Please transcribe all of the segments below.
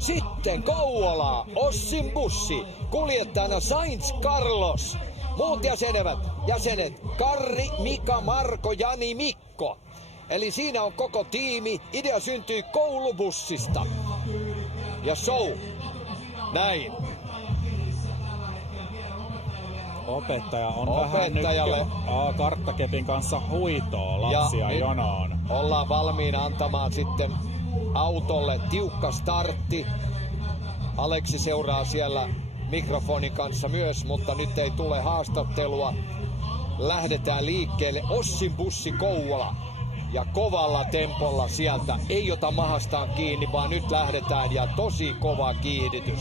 Sitten Kouvola, Ossin bussi, kuljettajana Sainz Carlos. Muut jäsenet Karri, Mika, Marko, Jani, Mikko. Eli siinä on koko tiimi. Idea syntyi koulubussista. Ja show. Näin. Opettaja on vähän nyt karttakepin kanssa huitoo lapsia jonoon. Ollaan valmiina antamaan sitten autolle tiukka startti. Aleksi seuraa siellä mikrofonin kanssa myös, mutta nyt ei tule haastattelua. Lähdetään liikkeelle. Ossin bussi Kouvola. Ja kovalla tempolla sieltä. Ei ota mahastaan kiinni, vaan nyt lähdetään ja tosi kova kiihdytys.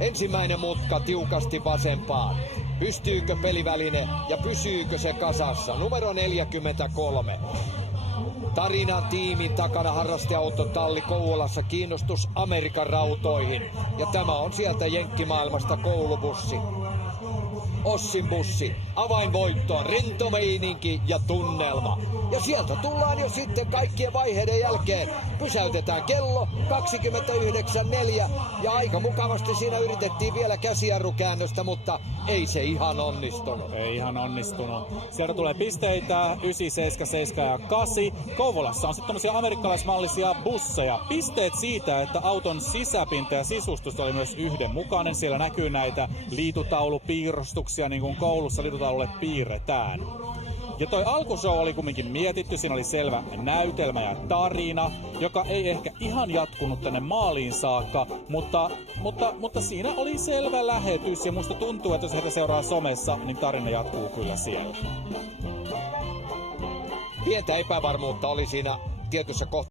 Ensimmäinen mutka tiukasti vasempaan. Pystyykö peliväline ja pysyykö se kasassa? Numero 43. Tarina tiimin takana harrasteautotalli Kouvolassa, kiinnostus Amerikan rautoihin. Ja tämä on sieltä jenkkimaailmasta koulubussi. Ossin bussi, avainvoittoon, rento meininki ja tunnelma. Ja sieltä tullaan jo sitten kaikkien vaiheiden jälkeen. Pysäytetään kello 29.4 ja aika mukavasti siinä yritettiin vielä käsijarrukäännöstä, mutta ei se ihan onnistunut. Ei ihan onnistunut. Sieltä tulee pisteitä 9, 7, 7 ja 8. Kouvolassa on sitten tämmöisiä amerikkalaismallisia busseja. Pisteet siitä, että auton sisäpinta ja sisustus oli myös yhdenmukainen. Siellä näkyy näitä liitutaulupiirustuksia, niin kuin koulussa liitutaululle piirretään. Ja toi alkushow oli kumminkin mietitty, siinä oli selvä näytelmä ja tarina, joka ei ehkä ihan jatkunut tänne maaliin saakka, mutta siinä oli selvä lähetys ja musta tuntuu, että jos heitä seuraa somessa, niin tarina jatkuu kyllä siellä. Pientä epävarmuutta oli siinä tietyssä kohtaa.